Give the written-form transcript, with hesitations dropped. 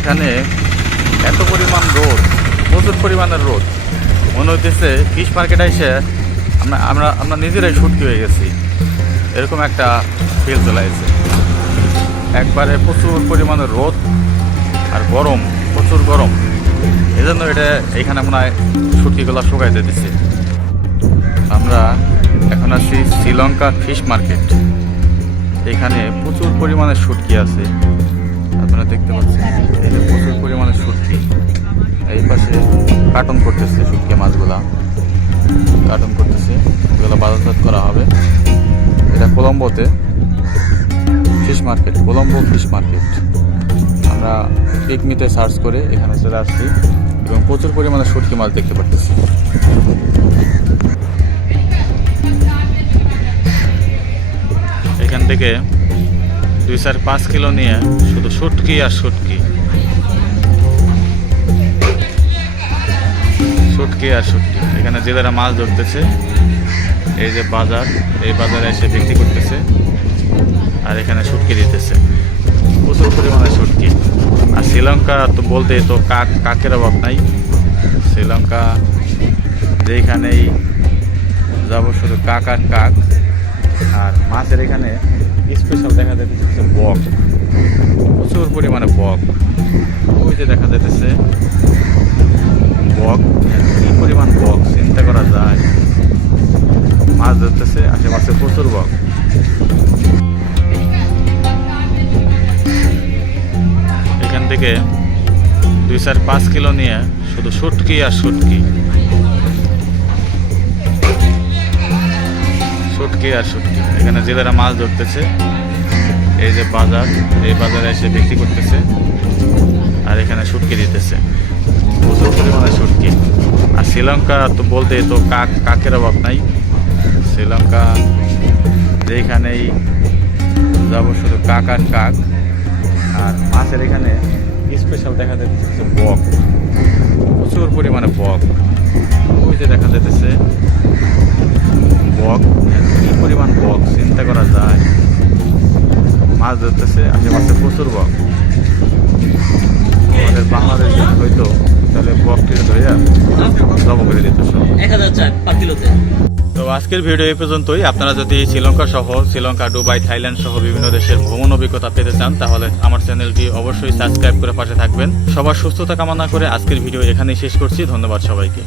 এখানে এত পরিমাণ রোদ, প্রচুর পরিমাণের রোদ, মনে হইতেছে ফিশ মার্কেটে এসে আমরা নিজেরাই শুটকি হয়ে গেছি, এরকম একটা ফিল চলে আসছে। একবারে প্রচুর পরিমাণের রোদ আর গরম, প্রচুর গরম, এই জন্য এইখানে মনে হয় শুটকিগুলো শুকাইতে দিচ্ছে। আমরা এখন আছি শ্রীলঙ্কা ফিশ মার্কেট। এখানে প্রচুর পরিমাণে শুটকি আছে, আপনারা দেখতে পাচ্ছেন। এই যে প্রচুর পরিমাণে শুটকি, এই পাশে কার্টন করতেছে, শুটকি মাছগুলা কার্টন করতেছে, এগুলো বাজারজাত করা হবে। এটা কলম্বোতে fish market, Colombo fish market. আমরা পিকমিতে সার্চ করে এখানে চলে আসছি এবং প্রচুর পরিমাণে শুটকি মাছ দেখতে পাচ্ছি। এখান থেকে 2-5 কিলো নিয়ে শুধু শুটকি আর শুটকি, শুটকি আর শুটকি। এখানে জেলেরা মাছ ধরতেছে, এই যে বাজার, এই বাজারে এসে বিক্রি করতেছে আর এখানে শুটকি দিতেছে, প্রচুর পরিমাণে শুটকি। আর শ্রীলঙ্কা তো বলতে তো কাকের অভাব নাই। শ্রীলঙ্কা যেখানেই যাব শুধু কাক আর কাক। আর মাছের এখানে স্পেশাল দেখা যাচ্ছে বক, প্রচুর পরিমাণে বক। ওই যে দেখা যাচ্ছে বক, কি পরিমাণ বক চিন্তা করা যায়। মাছ ধরতেছে, আশেপাশে প্রচুর বক। এখান থেকে 2-5 কিলো নিয়ে শুধু শুটকি আর শুটকি, শুটকি আর শুটকি। এখানে জেলেরা মাছ ধরতেছে, এই যে বাজার, এই বাজারে এসে বিক্রি করতেছে আর এখানে শুটকি দিতেছে, প্রচুর পরিমাণে শুটকি। আর শ্রীলঙ্কা তো বলতে তো কাকের অভাব নাই। শ্রীলঙ্কা যেখানেই যাব শুধু কাক আর কাক। আর মাছের এখানে স্পেশাল দেখা যাচ্ছে বক, প্রচুর পরিমাণে বক। ওই যে দেখা যাচ্ছে বক, কি পরিমাণ বক চিন্তা করা যায়। মাছ ধরতেছে, আশেপাশে প্রচুর বক। আমাদের বাংলাদেশে হয়তো তাহলে বকটি ধরিয়া জব করে দিত 1000 পার কিলোতে। তো আজকের ভিডিও এই পর্যন্তই। আপনারা যদি শ্রীলঙ্কা সহ, শ্রীলঙ্কা, দুবাই, থাইল্যান্ড সহ বিভিন্ন দেশের ভ্রমণ অভিজ্ঞতা পেতে চান, তাহলে আমার চ্যানেলটি অবশ্যই সাবস্ক্রাইব করে পাশে থাকবেন। সবার সুস্থতা কামনা করে আজকের ভিডিও এখানেই শেষ করছি। ধন্যবাদ সবাইকে।